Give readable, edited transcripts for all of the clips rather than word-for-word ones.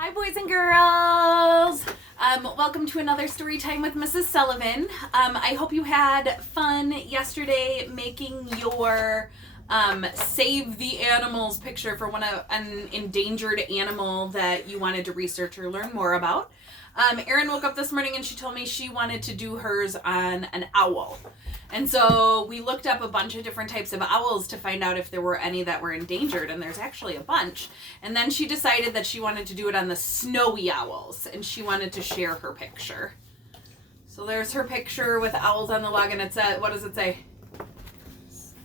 Hi, boys and girls. Welcome to another story time with Mrs. Sullivan. I hope you had fun yesterday making your save the animals picture for an endangered animal that you wanted to research or learn more about. Erin woke up this morning and she told me she wanted to do hers on an owl. And so we looked up a bunch of different types of owls to find out if there were any that were endangered, and there's actually a bunch. And then she decided that she wanted to do it on the snowy owls, and she wanted to share her picture. So there's her picture with owls on the log, and it said, what does it say?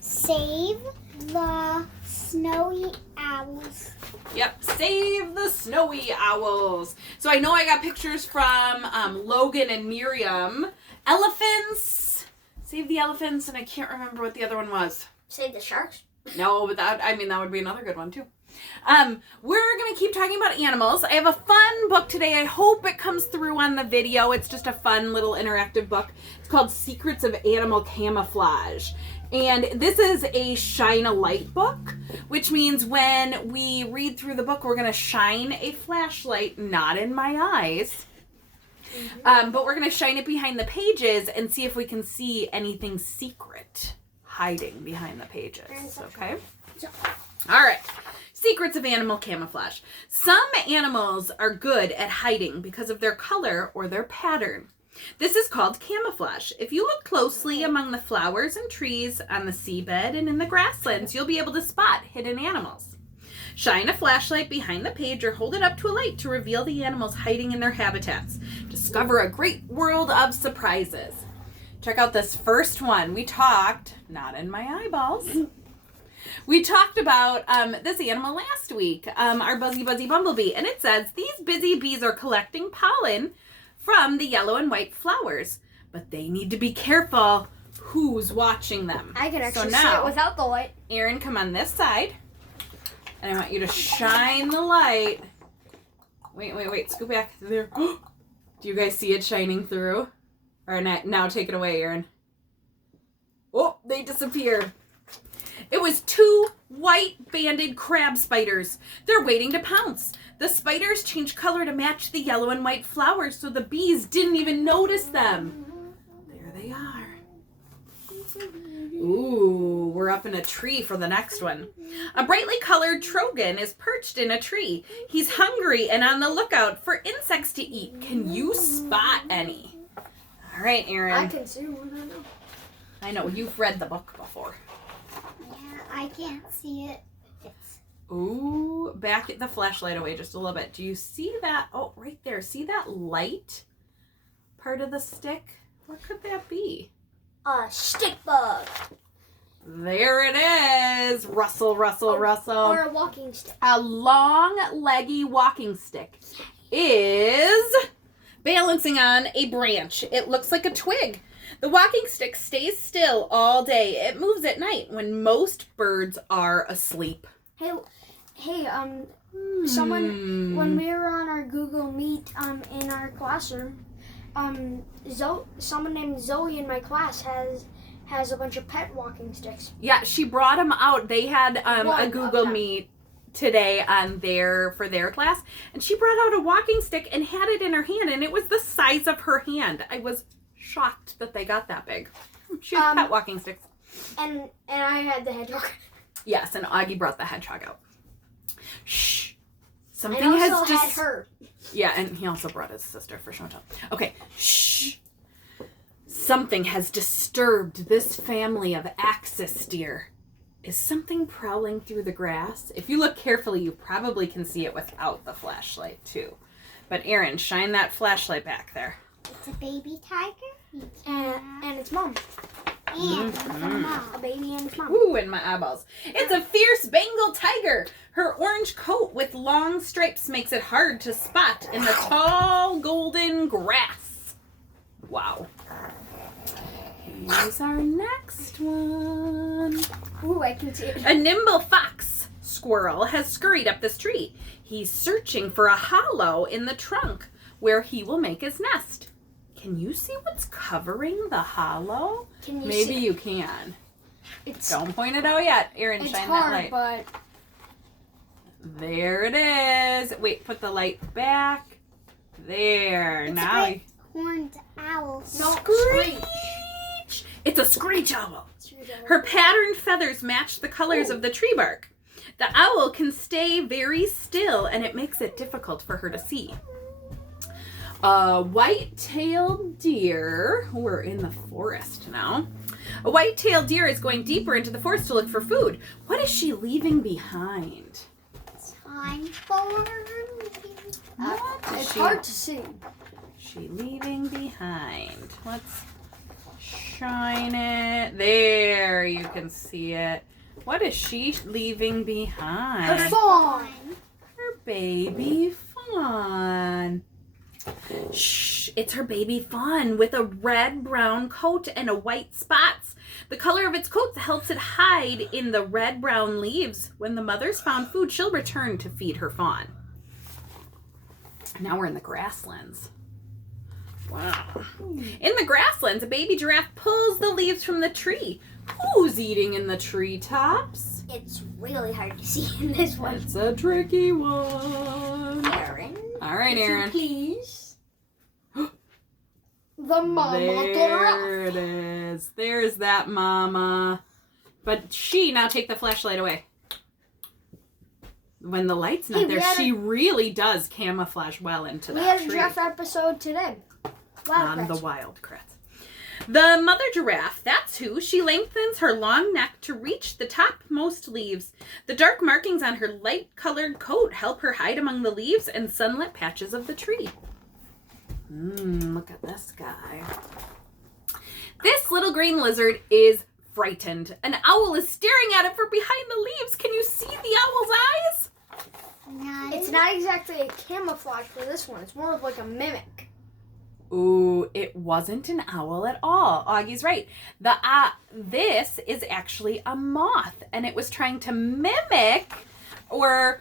Save the snowy owls. Yep, save the snowy owls. So I know I got pictures from Logan and Miriam. Elephants. Save the elephants, and I can't remember what the other one was. Save the sharks? No, but that would be another good one too. We're going to keep talking about animals. I have a fun book today. I hope it comes through on the video. It's just a fun little interactive book. It's called Secrets of Animal Camouflage. And this is a shine a light book, which means when we read through the book, we're going to shine a flashlight, not in my eyes, but we're going to shine it behind the pages and see if we can see anything secret hiding behind the pages. Okay? All right. Secrets of animal camouflage. Some animals are good at hiding because of their color or their pattern. This is called camouflage. If you look closely among the flowers and trees, on the seabed, and in the grasslands, you'll be able to spot hidden animals. Shine a flashlight behind the page or hold it up to a light to reveal the animals hiding in their habitats. Discover a great world of surprises. Check out this first one. We talked, not in my eyeballs, we talked about this animal last week, our buzzy bumblebee, and it says, these busy bees are collecting pollen from the yellow and white flowers, but they need to be careful who's watching them. I can actually see it without the light. Erin, come on this side, and I want you to shine the light. Wait, scoot back there. Do you guys see it shining through? All right, now take it away, Erin. Oh, they disappear. It was two white-banded crab spiders. They're waiting to pounce. The spiders changed color to match the yellow and white flowers, so the bees didn't even notice them. There they are. Ooh, we're up in a tree for the next one. A brightly colored trogon is perched in a tree. He's hungry and on the lookout for insects to eat. Can you spot any? All right, Erin. I can see one, I know. I know, you've read the book before. Yeah, I can't see it. Ooh, back the flashlight away just a little bit. Do you see that? Oh, right there. See that light part of the stick? What could that be? A stick bug. There it is. Rustle. Or a walking stick. A long, leggy walking stick is balancing on a branch. It looks like a twig. The walking stick stays still all day. It moves at night when most birds are asleep. Hey, someone, when we were on our Google Meet, in our classroom, someone named Zoe in my class has a bunch of pet walking sticks. Yeah, she brought them out. They had a Google Meet today for their class, and she brought out a walking stick and had it in her hand, and it was the size of her hand. I was shocked that they got that big. She has pet walking sticks. And I had the hedgehog. Yes, and Augie brought the hedgehog out. Shh. Something and has also just... had her. Yeah, and he also brought his sister for show and tell. Okay, shh. Something has disturbed this family of axis deer. Is something prowling through the grass? If you look carefully, you probably can see it without the flashlight, too. But Erin, shine that flashlight back there. It's a baby tiger. And its mom. And a baby and its mom. Ooh, in my eyeballs. It's a fierce Bengal tiger. Her orange coat with long stripes makes it hard to spot in the tall golden grass. Wow. Here's our next one. Ooh, I can see it. A nimble fox squirrel has scurried up the street. He's searching for a hollow in the trunk where he will make his nest. Can you see what's covering the hollow? Maybe you can. Don't point it out yet. Erin, shine that light. But There it is. Wait, put the light back. There. It's Now. a big horned owl. No, Screech! It's a screech owl. Her patterned feathers match the colors of the tree bark. The owl can stay very still, and it makes it difficult for her to see. A white-tailed deer. We're in the forest now. A white-tailed deer is going deeper into the forest to look for food. What is she leaving behind? Time for It's hard to see. She leaving behind? Let's shine it. There, you can see it. What is she leaving behind? Her fawn. Her baby fawn. Shh, it's her baby fawn with a red-brown coat and a white spots. The color of its coat helps it hide in the red-brown leaves. When the mother's found food, she'll return to feed her fawn. Now we're in the grasslands. Wow. In the grasslands, a baby giraffe pulls the leaves from the tree. Who's eating in the treetops? It's really hard to see in this one. It's a tricky one. Aaron. All right, If you Aaron. please. The mama giraffe. There it is. There's that mama. But now take the flashlight away. When the light's not Hey, there, she really does camouflage well into We that had a tree. giraffe episode today. Wow, The wild crats. The mother giraffe, that's who. She lengthens her long neck to reach the topmost leaves. The dark markings on her light-colored coat help her hide among the leaves and sunlit patches of the tree. Look at this guy. This little green lizard is frightened. An owl is staring at it from behind the leaves. Can you see the owl's eyes? It's not exactly a camouflage for this one. It's more of like a mimic. Ooh, it wasn't an owl at all. Augie's right. This is actually a moth, and it was trying to mimic or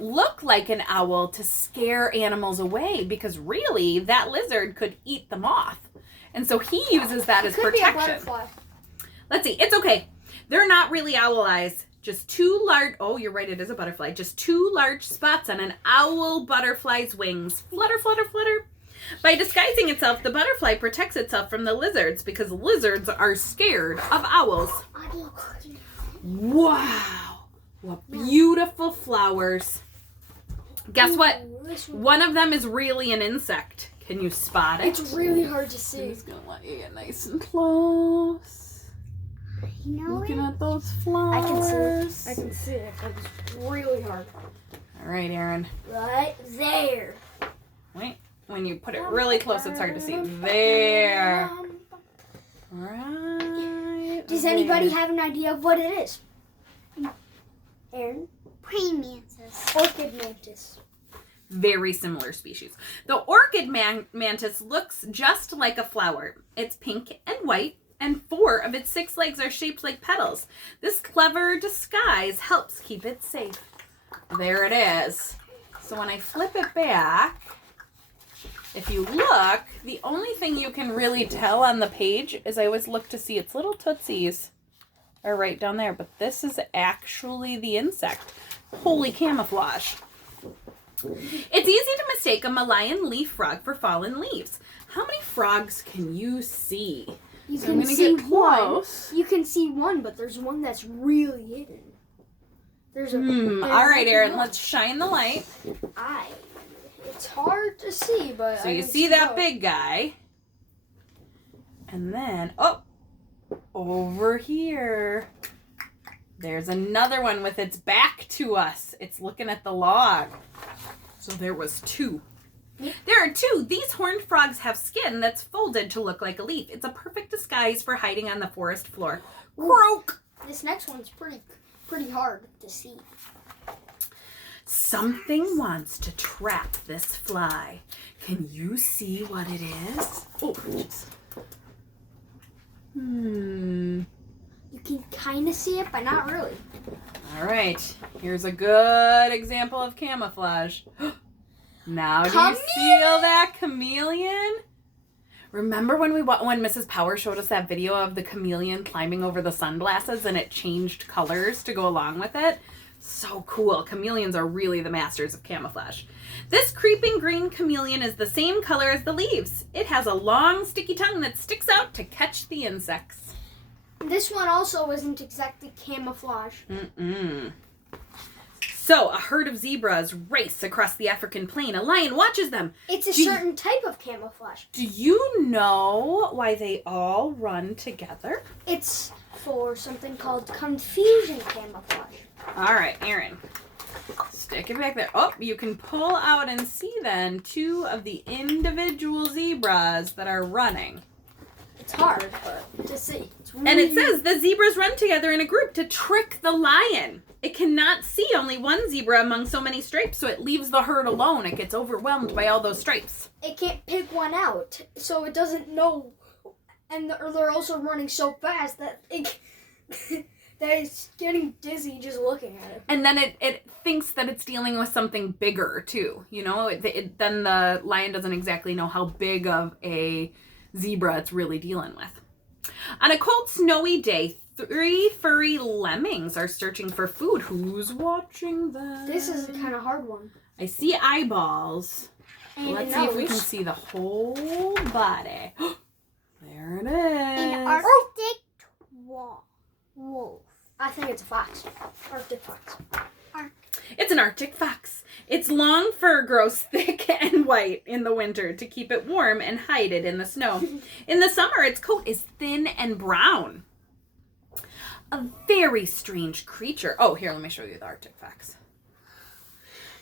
look like an owl to scare animals away, because really that lizard could eat the moth. And so he uses that as Could be a protection. butterfly. Let's see. It's okay. They're not really owl eyes. Just two large, oh, you're right, it is a butterfly. Just two large spots on an owl butterfly's wings. Flutter, flutter, flutter. By disguising itself, the butterfly protects itself from the lizards because lizards are scared of owls. Wow. What beautiful flowers. Guess what? Ooh, this one- One of them is really an insect. Can you spot it? It's really hard to I'm see. just going to let you get nice and close. You know Looking it? at those I flowers. can see it. I can see it. But it's really hard. All right, Aaron. Right there. Wait. When you put it really close, it's hard to see. There. Right. Does anybody there. have an idea of what it is? Aaron? Praying mantis. Orchid mantis. Very similar species. The orchid mantis looks just like a flower. It's pink and white, and 4 of its 6 legs are shaped like petals. This clever disguise helps keep it safe. There it is. So when I flip it back, if you look, the only thing you can really tell on the page is I always look to see its little tootsies are right down there, but this is actually the insect. Holy camouflage. It's easy to mistake a Malayan leaf frog for fallen leaves. How many frogs can you see? You So I'm can gonna see get one. close. You can see one, but there's one that's really hidden. There's a. All right, Aaron, let's shine the light. It's hard to see, but So I you can see that both. big guy. And then, oh, over here, there's another one with its back to us. It's looking at the log. So there was 2. There are 2. These horned frogs have skin that's folded to look like a leaf. It's a perfect disguise for hiding on the forest floor. Croak! This next one's pretty hard to see. Something wants to trap this fly. Can you see what it is? Oh, jeez. You can kind of see it, but not really. All right. Here's a good example of camouflage. Now do you feel that chameleon? Remember when Mrs. Power showed us that video of the chameleon climbing over the sunglasses and it changed colors to go along with it? So cool. Chameleons are really the masters of camouflage. This creeping green chameleon is the same color as the leaves. It has a long, sticky tongue that sticks out to catch the insects. This one also isn't exactly camouflage. So, a herd of zebras race across the African plain. A lion watches them. It's a certain type of camouflage. Do you know why they all run together? It's for something called confusion camouflage. All right, Aaron. Stick it back there. Oh, you can pull out and see then 2 of the individual zebras that are running. It's hard but to see. And it says the zebras run together in a group to trick the lion. It cannot see only one zebra among so many stripes, so it leaves the herd alone. It gets overwhelmed by all those stripes. It can't pick one out, so it doesn't know. And they're also running so fast that that it's getting dizzy just looking at it. And then it thinks that it's dealing with something bigger, too. You know, then the lion doesn't exactly know how big of a zebra it's really dealing with. On a cold, snowy day, 3 furry lemmings are searching for food. Who's watching them? This is a kind of hard one. I see eyeballs. And Let's see if we can see the whole body. There it is. An Arctic wolf. I think it's a fox. Arctic fox. It's an Arctic fox. Its long fur grows thick and white in the winter to keep it warm and hide it in the snow. In the summer, its coat is thin and brown. A very strange creature. Oh, here, let me show you the Arctic fox.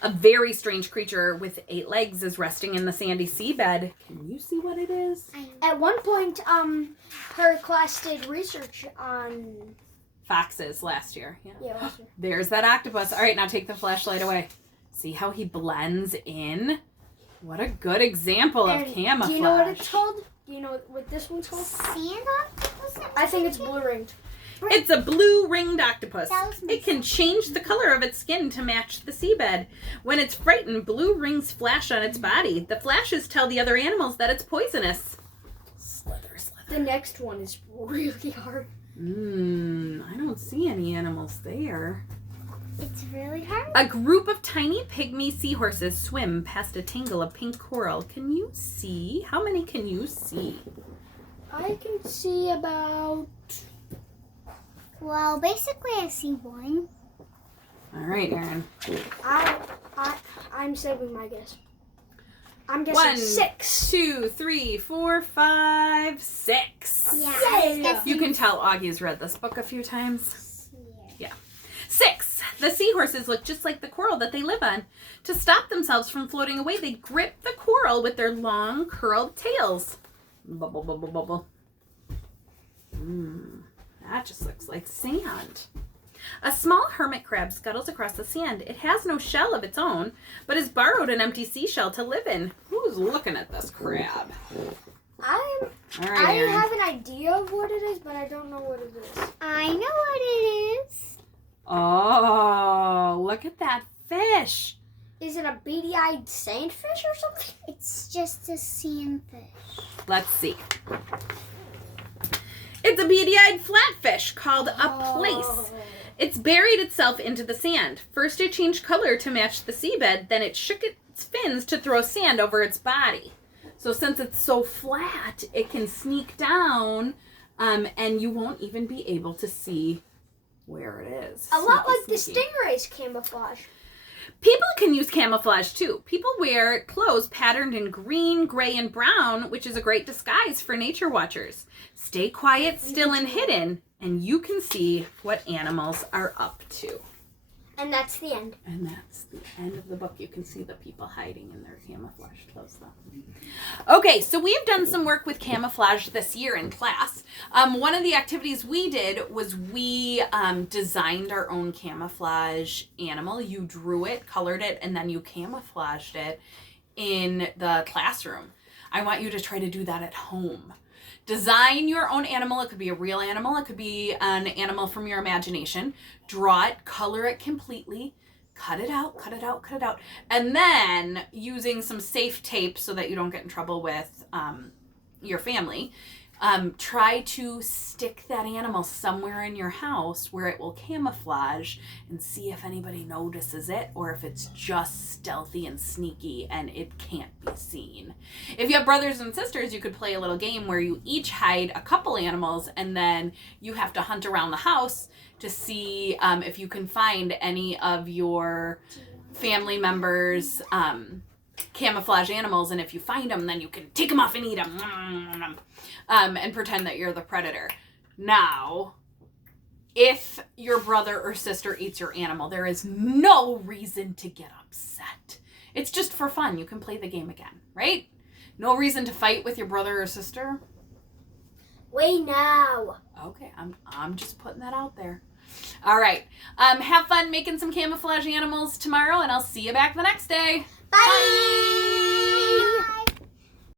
A very strange creature with 8 legs is resting in the sandy seabed. Can you see what it is? At one point, her class did research on Foxes last year. yeah. Last year. There's that octopus. All right, now take the flashlight away. See how he blends in? What a good example of And camouflage. do you know what it's called? Do you know what this one's called? Sand octopus? I think it's blue ringed. It's a blue-ringed octopus. That was my It can change the color of its skin to match the seabed. When it's frightened, blue rings flash on its body. The flashes tell the other animals that it's poisonous. Slither, slither. The next one is really hard. I don't see any animals there. It's really hard. A group of tiny pygmy seahorses swim past a tangle of pink coral. Can you see? How many can you see? I can see about. Well, basically I see one. All right, Aaron. I'm saving my guess. I'm guessing 1, 6. 2, 3, 4, 5, 6. Yeah. Yay. You can tell Augie's read this book a few times. 6. The seahorses look just like the coral that they live on. To stop themselves from floating away, they grip the coral with their long, curled tails. Bubble, bubble, bubble. That just looks like sand. A small hermit crab scuttles across the sand. It has no shell of its own, but has borrowed an empty seashell to live in. Who's looking at this crab? I All right, Aaron. have an idea of what it is, but I don't know what it is. I know what it is. Oh, look at that fish. Is it a beady-eyed sandfish or something? It's just a sandfish. Let's see. It's a beady-eyed flatfish called a plaice. It's buried itself into the sand. First it changed color to match the seabed, then it shook its fins to throw sand over its body. So since it's so flat, it can sneak down, and you won't even be able to see where it is. A lot like the Sneaky. stingray's camouflage. People can use camouflage too. People wear clothes patterned in green, gray, and brown, which is a great disguise for nature watchers. Stay quiet, still, and hidden, and you can see what animals are up to. And that's the end. And that's the end of the book. You can see the people hiding in their camouflage clothes though. Okay, so we've done some work with camouflage this year in class. One of the activities we did was we designed our own camouflage animal. You drew it, colored it, and then you camouflaged it in the classroom. I want you to try to do that at home. Design your own animal. It could be a real animal. It could be an animal from your imagination. Draw it, color it completely, cut it out, cut it out, cut it out. And then using some safe tape so that you don't get in trouble with your family, Try to stick that animal somewhere in your house where it will camouflage and see if anybody notices it or if it's just stealthy and sneaky and it can't be seen. If you have brothers and sisters, you could play a little game where you each hide a couple animals and then you have to hunt around the house to see if you can find any of your family members' camouflage animals, and if you find them, then you can take them off and eat them, and pretend that you're the predator. Now, if your brother or sister eats your animal, there is no reason to get upset. It's just for fun. You can play the game again, right? No reason to fight with your brother or sister. Wait now. Okay, I'm just putting that out there. All right. Have fun making some camouflage animals tomorrow, and I'll see you back the next day. Bye.